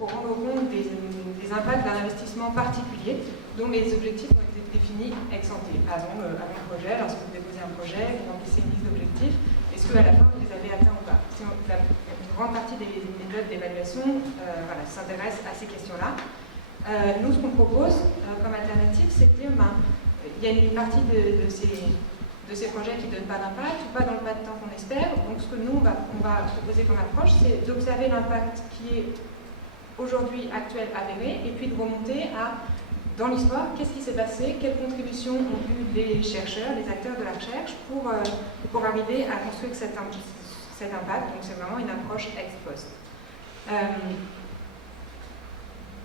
pour rendre compte des impacts d'un investissement particulier dont les objectifs ont été définis ex ante. Avant le projet, lorsque vous déposez un projet, vous remplissez une liste d'objectifs, est-ce qu'à la fin vous les avez atteints ou pas? Une grande partie des méthodes d'évaluation s'intéresse à ces questions-là. Nous, ce qu'on propose comme alternative, c'est de dire il y a une partie de ces projets qui ne donnent pas d'impact, ou pas dans le pas de temps qu'on espère. Donc ce que nous, on va proposer comme approche, c'est d'observer l'impact qui est aujourd'hui actuel, avéré, et puis de remonter dans l'histoire, qu'est-ce qui s'est passé, quelles contributions ont eu les chercheurs, les acteurs de la recherche pour arriver à construire cet impact. Donc c'est vraiment une approche ex post.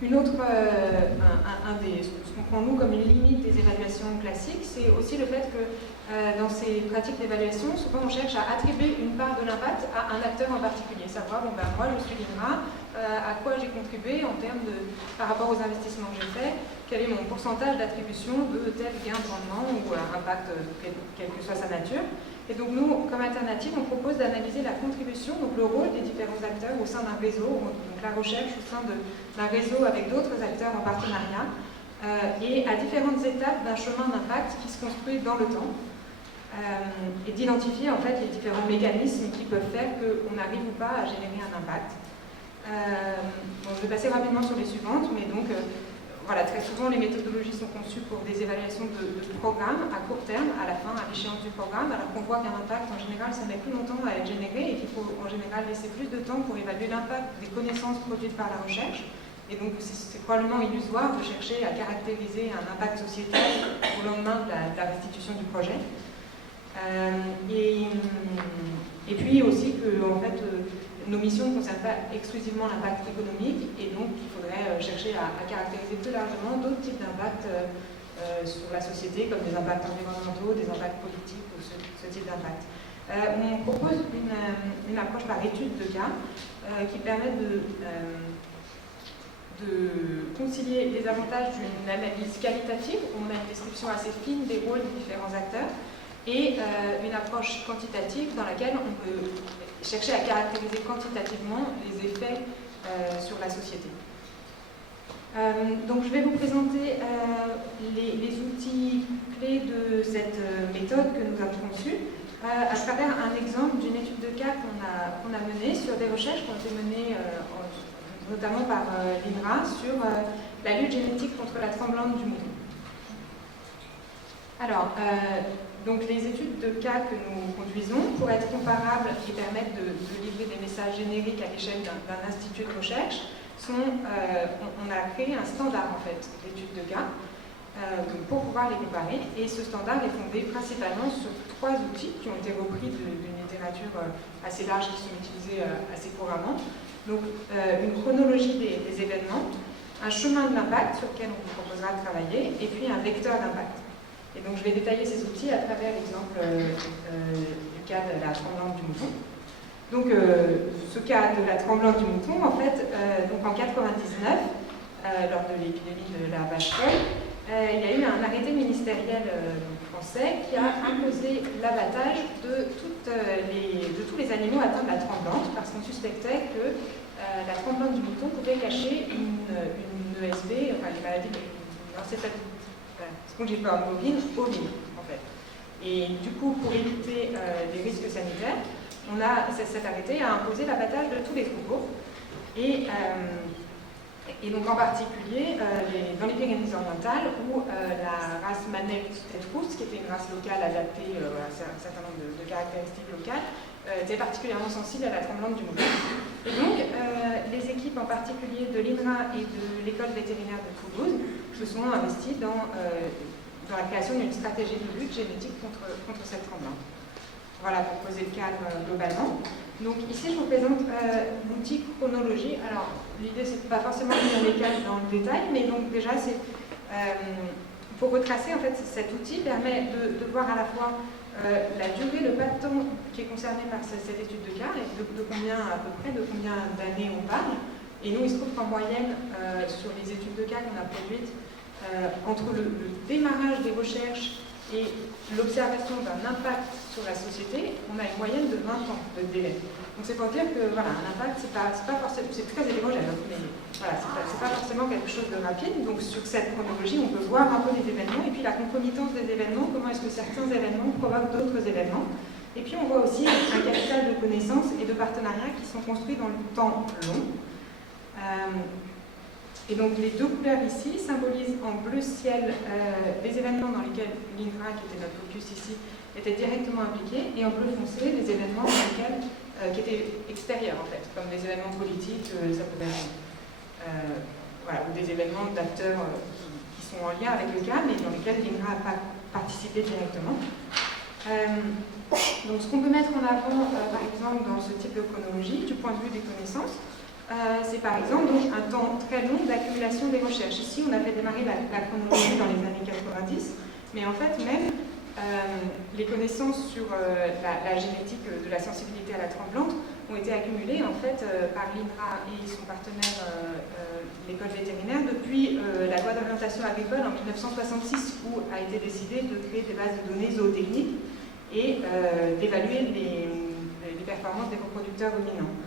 Ce qu'on prend nous comme une limite des évaluations classiques, c'est aussi le fait que dans ces pratiques d'évaluation, souvent on cherche à attribuer une part de l'impact à un acteur en particulier, savoir, moi je suis l'INRA, à quoi j'ai contribué en termes par rapport aux investissements que j'ai faits, quel est mon pourcentage d'attribution de tel gain de rendement ou impact, quelle que soit sa nature. Et donc nous, comme alternative, on propose d'analyser la contribution, donc le rôle des différents acteurs au sein d'un réseau, donc la recherche au sein d'un réseau avec d'autres acteurs en partenariat, et à différentes étapes d'un chemin d'impact qui se construit dans le temps, et d'identifier en fait les différents mécanismes qui peuvent faire qu'on arrive ou pas à générer un impact. Je vais passer rapidement sur les suivantes, mais donc très souvent les méthodologies sont conçues pour des évaluations de programmes à court terme, à la fin, à l'échéance du programme, alors qu'on voit qu'un impact en général ça met plus longtemps à être généré et qu'il faut en général laisser plus de temps pour évaluer l'impact des connaissances produites par la recherche. Et donc c'est probablement illusoire de chercher à caractériser un impact sociétal au lendemain de la restitution du projet. Et puis aussi que en fait, nos missions ne concernent pas exclusivement l'impact économique et donc il faudrait chercher à caractériser plus largement d'autres types d'impacts sur la société, comme des impacts environnementaux, des impacts politiques ou ce type d'impact. On propose une approche par étude de cas qui permet de concilier les avantages d'une analyse qualitative, où on a une description assez fine des rôles des différents acteurs, et une approche quantitative dans laquelle on peut chercher à caractériser quantitativement les effets sur la société. Donc je vais vous présenter les outils clés de cette méthode que nous avons conçue à travers un exemple d'une étude de cas qu'on a menée sur des recherches qui ont été menées notamment par l'INRA sur la lutte génétique contre la tremblante du mouton. Alors, donc les études de cas que nous conduisons, pour être comparables et permettre de livrer des messages génériques à l'échelle d'un institut de recherche, on a créé un standard en fait d'études de cas pour pouvoir les comparer. Et ce standard est fondé principalement sur 3 outils qui ont été repris d'une littérature assez large qui sont utilisés assez couramment. Donc une chronologie des événements, un chemin de l'impact sur lequel on vous proposera de travailler, et puis un vecteur d'impact. Et donc je vais détailler ces outils à travers l'exemple du cas de la tremblante du mouton. Donc ce cas de la tremblante du mouton, en fait, donc en 1999, lors de l'épidémie de la vache folle, il y a eu un arrêté ministériel français qui a imposé l'abattage de tous les animaux atteints de la tremblante, parce qu'on suspectait que la tremblante du mouton pouvait cacher une ESB, enfin une maladie spongiforme bovine ovine, en fait. Et du coup, pour éviter des risques sanitaires, cet arrêté a imposé l'abattage de tous les troupeaux. Et donc en particulier, dans les Pyrénées-Orientales, où la race Manel-Tête-Rousse, qui était une race locale adaptée à un certain nombre de caractéristiques locales, était particulièrement sensible à la tremblante du mouton. Et donc, les équipes en particulier de l'INRA et de l'école vétérinaire de Toulouse se sont investies dans la création d'une stratégie de lutte génétique contre cette tremblante. Voilà, pour poser le cadre globalement. Donc ici, je vous présente l'outil chronologie. Alors, l'idée, c'est pas forcément de lire les cas dans le détail, mais donc déjà, c'est pour retracer, en fait, cet outil permet de voir à la fois la durée, le pas de temps qui est concerné par cette étude de cas, et de combien à peu près, de combien d'années on parle. Et nous, il se trouve qu'en moyenne, sur les études de cas qu'on a produites, entre le démarrage des recherches et l'observation d'un impact sur la société, on a une moyenne de 20 ans de délai. Donc c'est pour dire que voilà, un impact, c'est pas forcément, c'est très hétérogène, mais voilà, c'est pas forcément quelque chose de rapide. Donc sur cette chronologie, on peut voir un peu les événements et puis la concomitance des événements, comment est-ce que certains événements provoquent d'autres événements. Et puis on voit aussi un capital de connaissances et de partenariats qui sont construits dans le temps long. Et donc les deux couleurs ici symbolisent en bleu ciel les événements dans lesquels l'INRA, qui était notre focus ici, était directement impliqué, et en bleu foncé les événements dans lesquels, qui étaient extérieurs en fait, comme des événements politiques, ça peut être voilà, ou des événements d'acteurs qui sont en lien avec le cas, mais dans lesquels l'INRA n'a pas participé directement. Donc ce qu'on peut mettre en avant, par exemple, dans ce type de chronologie, du point de vue des connaissances, c'est par exemple donc, un temps très long d'accumulation des recherches. Ici, on a fait démarrer la chronologie dans les années 90, mais en fait, même les connaissances sur la génétique de la sensibilité à la tremblante ont été accumulées en fait, par l'INRA et son partenaire, l'école vétérinaire, depuis la loi d'orientation agricole en 1966, où a été décidé de créer des bases de données zootechniques et d'évaluer les performances des reproducteurs ruminants.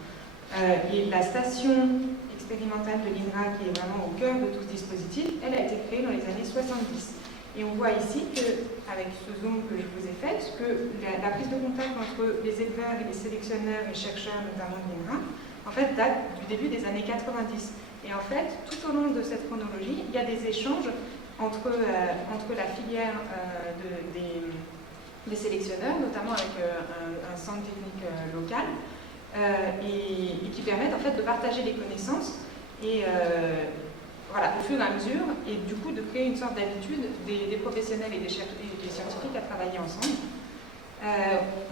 Et la station expérimentale de l'INRA, qui est vraiment au cœur de tout ce dispositif, elle a été créée dans les années 70. Et on voit ici qu'avec ce zoom que je vous ai fait, que la prise de contact entre les éleveurs et les sélectionneurs et chercheurs, notamment de l'INRA, en fait, date du début des années 90. Et en fait, tout au long de cette chronologie, il y a des échanges entre la filière des sélectionneurs, notamment avec un centre technique local, et qui permettent en fait de partager les connaissances et voilà, au fur et à mesure, et du coup de créer une sorte d'habitude des professionnels et des scientifiques à travailler ensemble.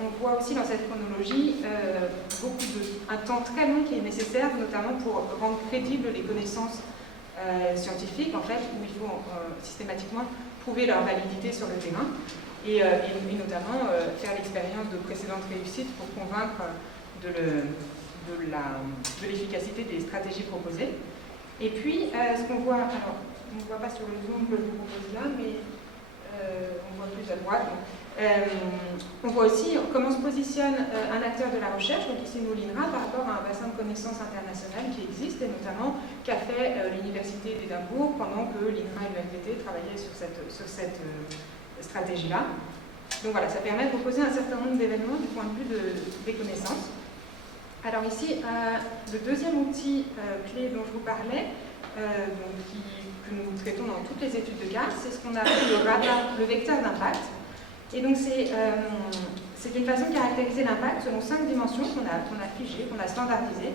On voit aussi dans cette chronologie un temps très long qui est nécessaire, notamment pour rendre crédibles les connaissances scientifiques, en fait, où il faut systématiquement prouver leur validité sur le terrain, et notamment faire l'expérience de précédentes réussites pour convaincre de l'efficacité des stratégies proposées. Et puis, ce qu'on voit, alors, on ne voit pas sur le zoom que je vous propose là, mais on voit plus à droite. On voit aussi comment se positionne un acteur de la recherche, donc ici nous l'INRA, par rapport à un bassin de connaissances international qui existe, et notamment qu'a fait l'Université d'Édimbourg pendant que l'INRA et l'UNVT travaillaient sur cette stratégie-là. Donc voilà, ça permet de proposer un certain nombre d'événements du point de vue des connaissances. Alors ici, le deuxième outil clé dont je vous parlais, que nous traitons dans toutes les études de cas, c'est ce qu'on appelle le radar, le vecteur d'impact. Et donc c'est une façon de caractériser l'impact selon 5 dimensions qu'on a figées, qu'on a standardisées,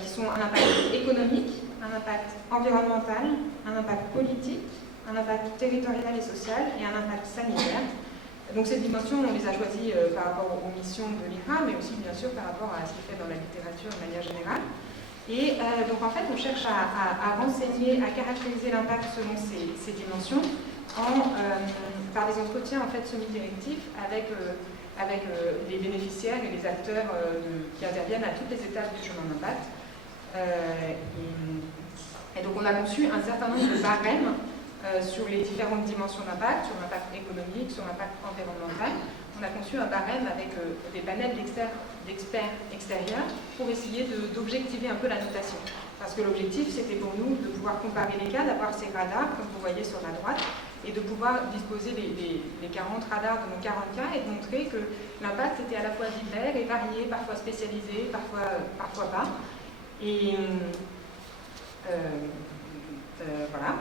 qui sont un impact économique, un impact environnemental, un impact politique, un impact territorial et social et un impact sanitaire. Donc ces dimensions, on les a choisies par rapport aux missions de l'INRA, mais aussi bien sûr par rapport à ce qui est fait dans la littérature de manière générale. Et donc en fait, on cherche à renseigner, à caractériser l'impact selon ces dimensions par des entretiens en fait semi-directifs avec les bénéficiaires et les acteurs qui interviennent à toutes les étapes du chemin d'impact. Et donc on a conçu un certain nombre de barèmes sur les différentes dimensions d'impact, sur l'impact économique, sur l'impact environnemental. On a conçu un barème avec des panels d'experts extérieurs pour essayer d'objectiver un peu la notation. Parce que l'objectif, c'était pour nous de pouvoir comparer les cas, d'avoir ces radars, comme vous voyez sur la droite, et de pouvoir disposer les 40 radars de nos 40 cas et de montrer que l'impact était à la fois divers et varié, parfois spécialisé, parfois pas. Et voilà.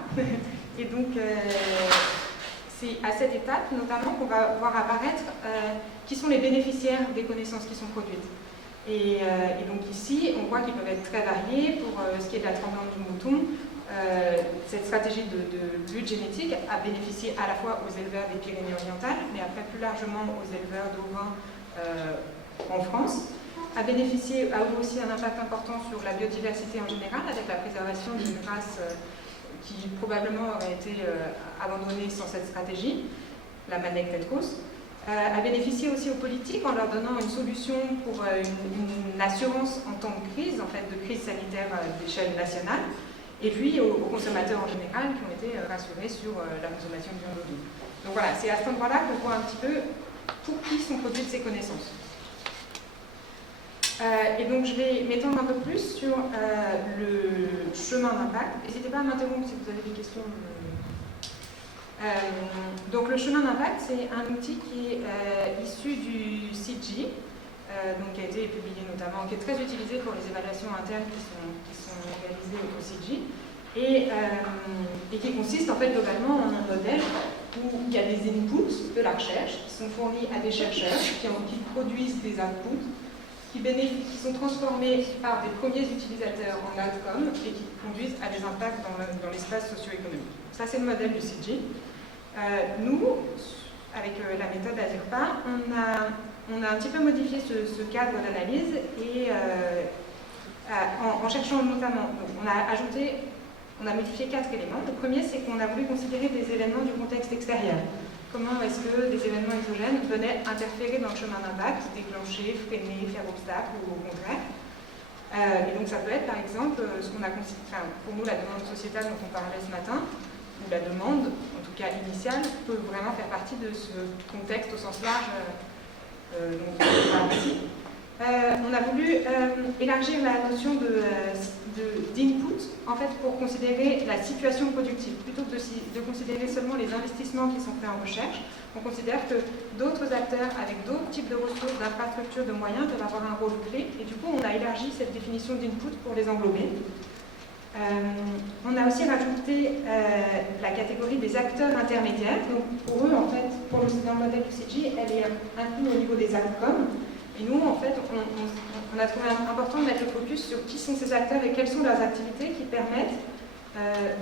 Et donc, c'est à cette étape, notamment, qu'on va voir apparaître qui sont les bénéficiaires des connaissances qui sont produites. Et donc ici, on voit qu'ils peuvent être très variés. Pour ce qui est de la tremblante du mouton, cette stratégie de lutte génétique a bénéficié à la fois aux éleveurs des Pyrénées-Orientales, mais après plus largement aux éleveurs d'ovins en France, a eu aussi un impact important sur la biodiversité en général, avec la préservation d'une race qui probablement aurait été abandonnée sans cette stratégie, la Malbec tetros. A bénéficié aussi aux politiques en leur donnant une solution pour une assurance en temps de crise, en fait de crise sanitaire d'échelle nationale, et puis aux consommateurs en général qui ont été rassurés sur la consommation de viande bovine. Donc voilà, c'est à cet endroit-là qu'on voit un petit peu pour qui sont produites ces connaissances. Et donc je vais m'étendre un peu plus sur le chemin d'impact. N'hésitez pas à m'interrompre si vous avez des questions. Donc le chemin d'impact, c'est un outil qui est issu du CIGI, donc qui a été publié notamment, qui est très utilisé pour les évaluations internes qui sont réalisées au CIGI, et qui consiste en fait globalement en un modèle où il y a des inputs de la recherche qui sont fournis à des chercheurs qui produisent des outputs qui sont transformés par des premiers utilisateurs en outcomes et qui conduisent à des impacts dans l'espace socio-économique. Ça, c'est le modèle du CIGI. Nous, avec la méthode AZURPA, on a un petit peu modifié ce cadre d'analyse et en cherchant notamment, donc on a modifié 4 éléments. Le premier, c'est qu'on a voulu considérer des événements du contexte extérieur. Comment est-ce que des événements exogènes venaient interférer dans le chemin d'impact, déclencher, freiner, faire obstacle ou au contraire. Et donc ça peut être par exemple ce qu'on a considéré, pour nous la demande sociétale dont on parlait ce matin, ou la demande, en tout cas initiale, peut vraiment faire partie de ce contexte au sens large dont on parle ici. On a voulu élargir la notion d'input en fait, pour considérer la situation productive. Plutôt que de considérer seulement les investissements qui sont faits en recherche, on considère que d'autres acteurs avec d'autres types de ressources, d'infrastructures, de moyens peuvent avoir un rôle clé. Et du coup, on a élargi cette définition d'input pour les englober. On a aussi rajouté la catégorie des acteurs intermédiaires. Donc pour eux, en fait, dans le modèle du CIGI, elle est inclue au niveau des outcomes. Et nous, en fait, on a trouvé important de mettre le focus sur qui sont ces acteurs et quelles sont leurs activités qui permettent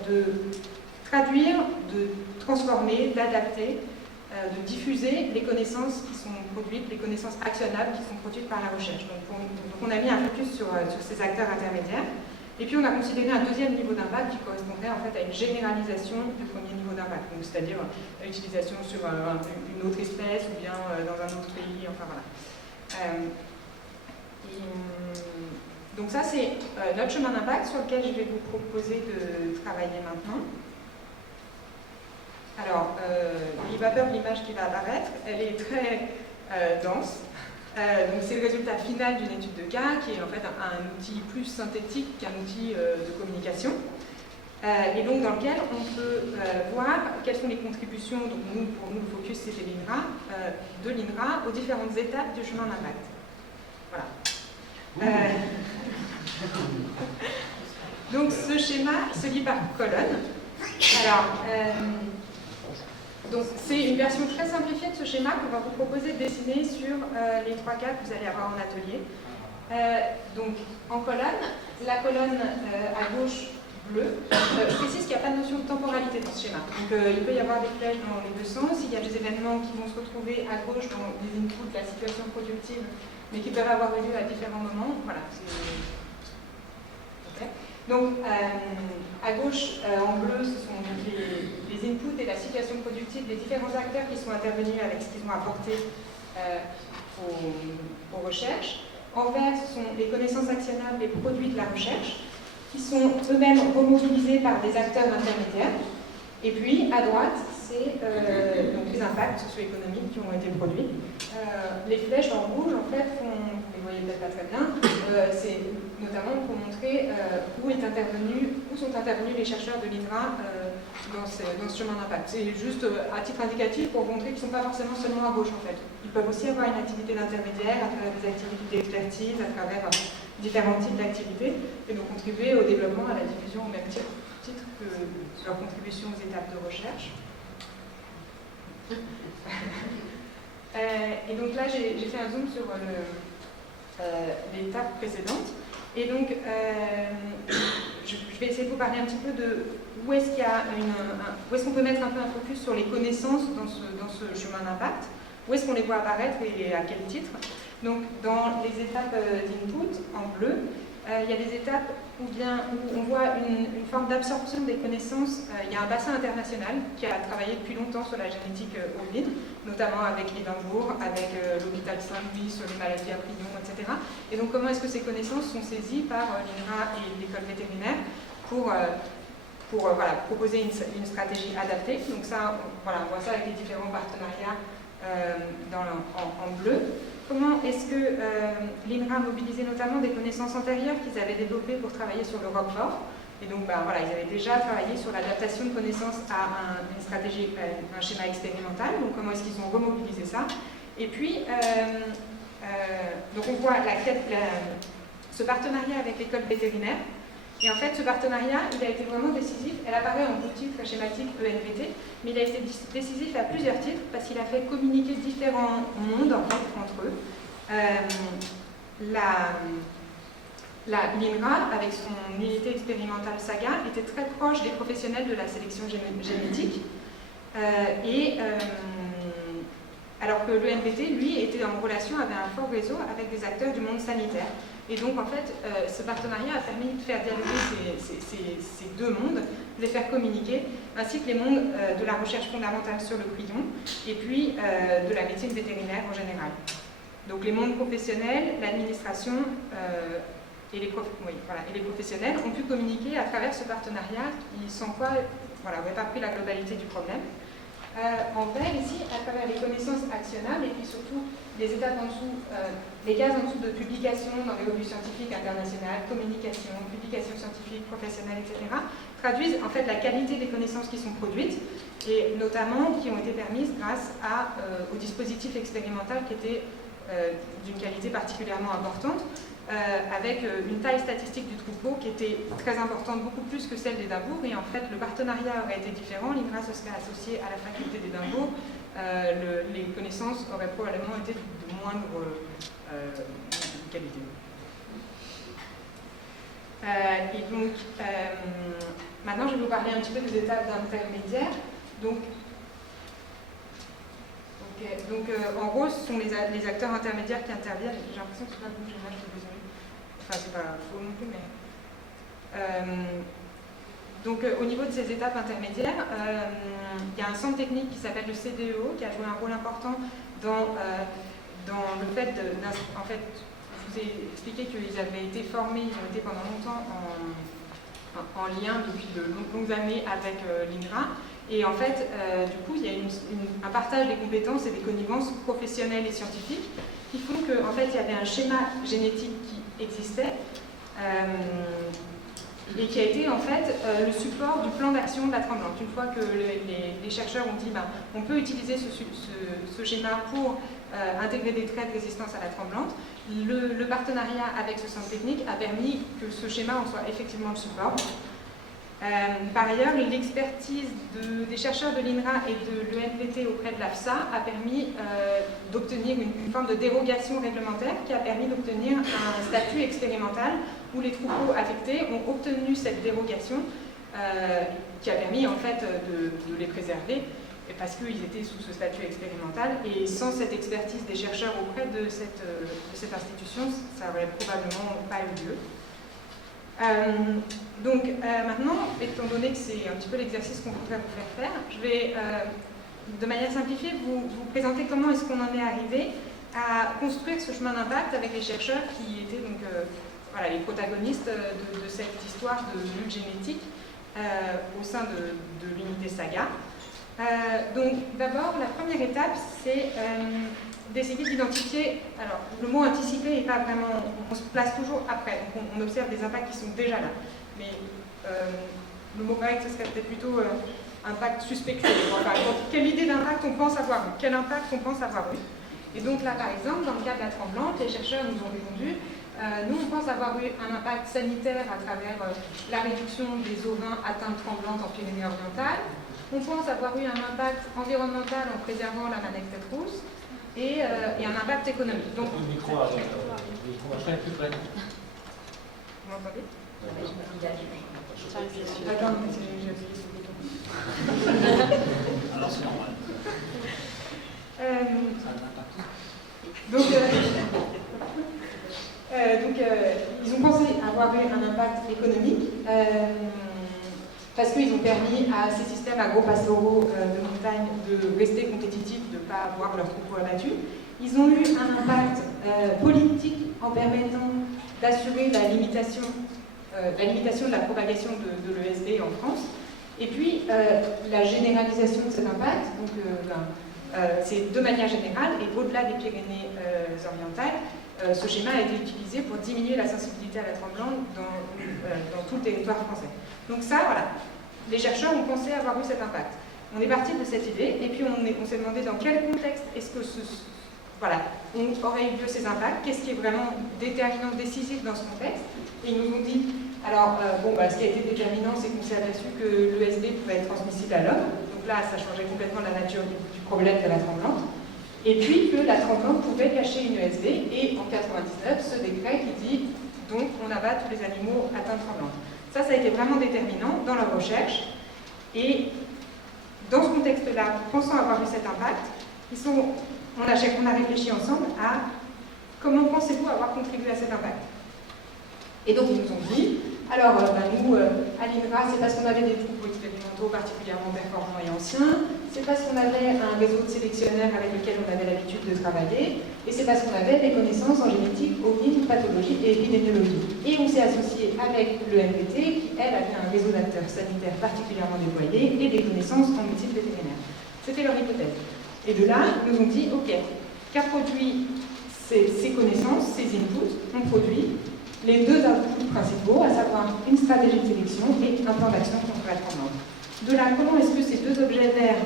de traduire, de transformer, d'adapter, de diffuser les connaissances qui sont produites, les connaissances actionnables qui sont produites par la recherche. Donc on a mis un focus sur ces acteurs intermédiaires. Et puis on a considéré un deuxième niveau d'impact qui correspondrait en fait à une généralisation du premier niveau d'impact, c'est-à-dire l'utilisation sur une autre espèce ou bien dans un autre pays, enfin voilà. Donc ça c'est notre chemin d'impact sur lequel je vais vous proposer de travailler maintenant. Alors, n'ayez pas peur de l'image qui va apparaître, elle est très dense. Donc c'est le résultat final d'une étude de cas qui est en fait un outil plus synthétique qu'un outil de communication. Et donc dans lequel on peut voir quelles sont les contributions, donc pour nous le focus c'était l'INRA, de l'INRA aux différentes étapes du chemin d'impact. Voilà. Donc ce schéma se lit par colonne. Alors, donc c'est une version très simplifiée de ce schéma qu'on va vous proposer de dessiner sur les 3 cas que vous allez avoir en atelier. Donc en colonne, la colonne à gauche bleue, je précise qu'il n'y a pas de notion de temporalité dans ce schéma. Donc il peut y avoir des flèches dans les deux sens, il y a des événements qui vont se retrouver à gauche dans les inputs de la situation productive, mais qui peuvent avoir eu lieu à différents moments. Voilà, okay. Donc à gauche, en bleu, ce sont les inputs et la situation productive des différents acteurs qui sont intervenus avec ce qu'ils ont apporté aux recherches. En vert, ce sont les connaissances actionnables et produits de la recherche, qui sont eux-mêmes remobilisés par des acteurs intermédiaires. Et puis, à droite, c'est donc les impacts socio-économiques qui ont été produits. Les flèches en rouge, en fait, vous les voyez peut-être pas très bien, c'est notamment pour montrer où sont intervenus les chercheurs de l'INRA dans ce chemin d'impact. C'est juste à titre indicatif pour montrer qu'ils ne sont pas forcément seulement à gauche, en fait. Ils peuvent aussi avoir une activité d'intermédiaire à travers des activités d'expertise, à travers différents types d'activités, et donc contribuer au développement, à la diffusion au même titre que leur contribution aux étapes de recherche. Et donc là, j'ai fait un zoom sur l'étape précédente. Et donc, je vais essayer de vous parler un petit peu de où est-ce qu'on peut mettre un peu un focus sur les connaissances dans ce chemin d'impact, où est-ce qu'on les voit apparaître et à quel titre. Donc, dans les étapes d'input, en bleu, il y a des étapes où on voit une forme d'absorption des connaissances. Il y a un bassin international qui a travaillé depuis longtemps sur la génétique ovine, notamment avec Édimbourg, avec l'hôpital Saint-Louis sur les maladies à prions, etc. Et donc comment est-ce que ces connaissances sont saisies par l'INRA et l'école vétérinaire pour proposer une stratégie adaptée. Donc ça, on voit ça avec les différents partenariats en bleu. Comment est-ce que l'INRA a mobilisé notamment des connaissances antérieures qu'ils avaient développées pour travailler sur le roquefort. Et donc, voilà, ils avaient déjà travaillé sur l'adaptation de connaissances à une stratégie, un schéma expérimental. Donc, comment est-ce qu'ils ont remobilisé ça? Et puis, donc on voit ce partenariat avec l'école vétérinaire. Et en fait, ce partenariat, il a été vraiment décisif. Elle apparaît en sous-titre schématique ENVT, mais il a été décisif à plusieurs titres parce qu'il a fait communiquer différents mondes en fait, entre eux. L'INRA, avec son unité expérimentale SAGA, était très proche des professionnels de la sélection génétique. Alors que l'ENVT, lui, était en relation, avait un fort réseau avec des acteurs du monde sanitaire. Et donc, en fait, ce partenariat a permis de faire dialoguer ces deux mondes, de les faire communiquer, ainsi que les mondes de la recherche fondamentale sur le prion, et puis de la médecine vétérinaire en général. Donc, les mondes professionnels, l'administration et les professionnels ont pu communiquer à travers ce partenariat qui, sans quoi, n'aurait pas pris la globalité du problème. En vert, ici, à travers les connaissances actionnables et puis surtout les étapes en dessous, les cases en dessous de publication dans les revues scientifiques internationales, communication, publication scientifique, professionnelle, etc., traduisent en fait la qualité des connaissances qui sont produites et notamment qui ont été permises grâce au dispositif expérimental qui était d'une qualité particulièrement importante, avec une taille statistique du troupeau qui était très importante, beaucoup plus que celle d'Édimbourg, et en fait le partenariat aurait été différent, l'INRA se serait associée à la faculté d'Édimbourg, les connaissances auraient probablement été de moindre qualité. Et donc, maintenant je vais vous parler un petit peu des étapes intermédiaires. Donc, en gros, ce sont les acteurs intermédiaires qui interviennent. J'ai l'impression que c'est pas bougé, je suis désolée. Enfin, c'est pas faux non plus, mais... au niveau de ces étapes intermédiaires, il y a un centre technique qui s'appelle le CDEO, qui a joué un rôle important dans le fait de... En fait, je vous ai expliqué qu'ils avaient été formés, ils ont été pendant longtemps en lien depuis de longues années avec l'INRA. Et en fait, du coup, il y a un partage des compétences et des connivences professionnelles et scientifiques qui font qu'en fait, il y avait un schéma génétique qui existait et qui a été en fait le support du plan d'action de la tremblante. Une fois que les chercheurs ont dit on peut utiliser ce schéma pour intégrer des traits de résistance à la tremblante, le partenariat avec ce centre technique a permis que ce schéma en soit effectivement le support. Par ailleurs, l'expertise des chercheurs de l'INRA et de l'ENVT auprès de l'AFSA a permis d'obtenir une forme de dérogation réglementaire qui a permis d'obtenir un statut expérimental où les troupeaux affectés ont obtenu cette dérogation qui a permis en fait de les préserver parce qu'ils étaient sous ce statut expérimental, et sans cette expertise des chercheurs auprès de cette institution, ça n'aurait probablement pas eu lieu. Maintenant, étant donné que c'est un petit peu l'exercice qu'on voudrait vous faire, je vais, de manière simplifiée, vous présenter comment est-ce qu'on en est arrivé à construire ce chemin d'impact avec les chercheurs qui étaient donc, les protagonistes de cette histoire de lutte génétique au sein de l'unité SAGA. D'abord, la première étape, c'est d'essayer d'identifier, alors le mot anticiper n'est pas vraiment, on se place toujours après, donc on observe des impacts qui sont déjà là, mais le mot correct ce serait peut-être plutôt impact suspecté, enfin, quelle idée d'impact on pense avoir eu, quel impact on pense avoir eu. Et donc là par exemple, dans le cas de la tremblante, les chercheurs nous ont répondu, nous on pense avoir eu un impact sanitaire à travers la réduction des ovins atteints de tremblante en Pyrénées-Orientales, on pense avoir eu un impact environnemental en préservant la manette tête rousse, et un impact économique. Donc, le micro après, plus près. Vous m'entendez? Attends, j'ai appuyé sur le bouton. Alors c'est normal. Ils ont pensé avoir eu un impact économique parce qu'ils ont permis à ces systèmes agro-pastoraux de montagne de rester compétitifs, de ne pas avoir leurs troupeaux abattus. Ils ont eu un impact politique en permettant d'assurer la limitation de la propagation de l'ESB en France. Et puis, la généralisation de cet impact, donc c'est de manière générale, et au-delà des Pyrénées orientales, ce schéma a été utilisé pour diminuer la sensibilité à la tremblante dans tout le territoire français. Donc ça, voilà, les chercheurs ont pensé avoir eu cet impact. On est parti de cette idée, et puis on s'est demandé dans quel contexte est-ce que aurait eu lieu ces impacts, qu'est-ce qui est vraiment déterminant, décisif dans ce contexte. Et ils nous ont dit, alors, ce qui a été déterminant, c'est qu'on s'est aperçu que l'ESB pouvait être transmissible à l'homme. Donc là, ça changeait complètement la nature du problème de la tremblante. Et puis que la tremblante pouvait cacher une ESB. Et en 99, ce décret qui dit, donc, on abat tous les animaux atteints de tremblante. Ça a été vraiment déterminant dans leur recherche. Et dans ce contexte-là, pensant avoir eu cet impact, on a réfléchi ensemble à comment pensez-vous avoir contribué à cet impact. Et donc ils nous ont dit, alors nous, à l'INRA, c'est parce qu'on avait des troupeaux expérimentaux particulièrement performants et anciens, c'est parce qu'on avait un réseau de sélectionneurs avec lequel on avait l'habitude de travailler, et c'est parce qu'on avait des connaissances en génétique, ovine, pathologie et épidémiologie. Et on s'est associé avec le MPT, qui, elle, avait un réseau d'acteurs sanitaires particulièrement déployés et des connaissances en médecine vétérinaire. C'était leur hypothèse. Et de là, ils nous ont dit, ok, qu'a produit ces connaissances, ces inputs, ont produit les deux outputs principaux, à savoir une stratégie de sélection et un plan d'action contre la tremblante. De là, comment est-ce que ces deux objets verts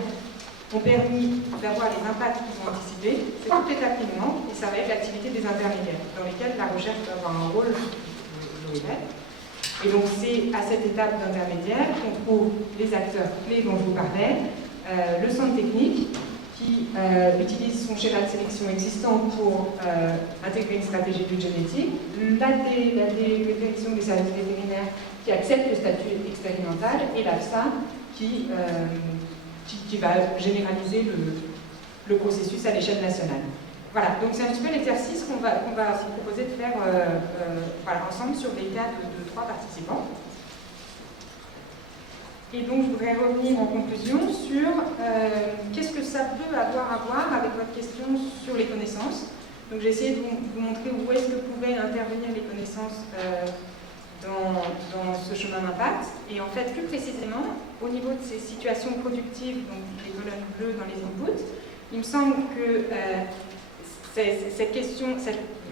ont permis d'avoir les impacts qu'ils ont anticipés? C'est toute l'étape qui nous manque, et ça va être l'activité des intermédiaires, dans lesquels la recherche peut avoir un rôle, et donc c'est à cette étape d'intermédiaire qu'on trouve les acteurs clés dont je vous parlais, le centre technique, qui utilise son schéma de sélection existant pour intégrer une stratégie de génétique, la direction des services vétérinaires qui accepte le statut expérimental, et l'AFSA qui va généraliser le processus à l'échelle nationale. Voilà, donc c'est un petit peu l'exercice qu'on va vous proposer de faire ensemble sur des cas de 3 participants. Et donc, je voudrais revenir en conclusion sur qu'est-ce que ça peut avoir à voir avec votre question sur les connaissances. Donc, j'ai essayé de vous montrer où est-ce que pouvaient intervenir les connaissances dans ce chemin d'impact. Et en fait, plus précisément, au niveau de ces situations productives, donc les colonnes bleues dans les inputs, il me semble que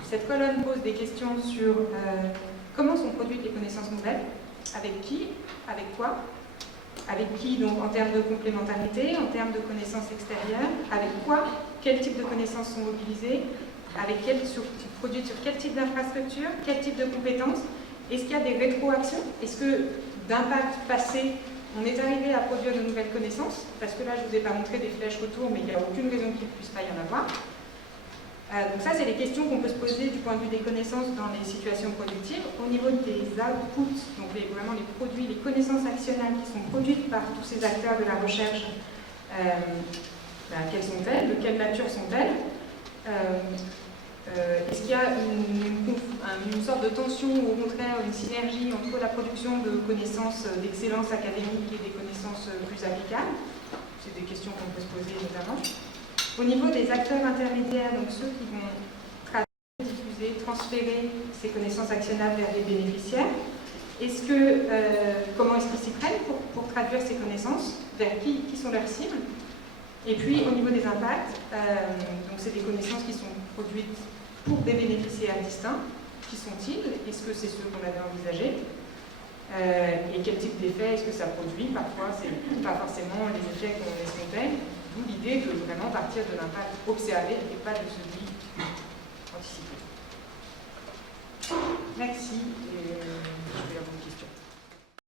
cette colonne pose des questions sur comment sont produites les connaissances nouvelles, avec qui, avec quoi, avec qui, donc en termes de complémentarité, en termes de connaissances extérieures, avec quoi, quel type de connaissances sont mobilisées, produites sur quel type d'infrastructure, quel type de compétences, est-ce qu'il y a des rétroactions, est-ce que d'impact passé, on est arrivé à produire de nouvelles connaissances, parce que là je ne vous ai pas montré des flèches autour, mais il n'y a aucune raison qu'il ne puisse pas y en avoir. Donc ça, c'est les questions qu'on peut se poser du point de vue des connaissances dans les situations productives. Au niveau des outputs, donc vraiment les produits, les connaissances actionnelles qui sont produites par tous ces acteurs de la recherche, quelles sont-elles? De quelle nature sont-elles? Est-ce qu'il y a une sorte de tension ou au contraire une synergie entre la production de connaissances d'excellence académique et des connaissances plus applicables? C'est des questions qu'on peut se poser notamment. Au niveau des acteurs intermédiaires, donc ceux qui vont traduire, diffuser, transférer ces connaissances actionnables vers les bénéficiaires, comment est-ce qu'ils s'y prennent pour traduire ces connaissances? Vers qui sont leurs cibles? Et puis au niveau des impacts, donc c'est des connaissances qui sont produites pour des bénéficiaires distincts. Qui sont-ils? Est-ce que c'est ceux qu'on avait envisagés? Et quel type d'effet est-ce que ça produit? Parfois, ce n'est pas forcément les effets qu'on escomptait. D'où l'idée de vraiment partir de l'impact observé et pas de celui anticipé.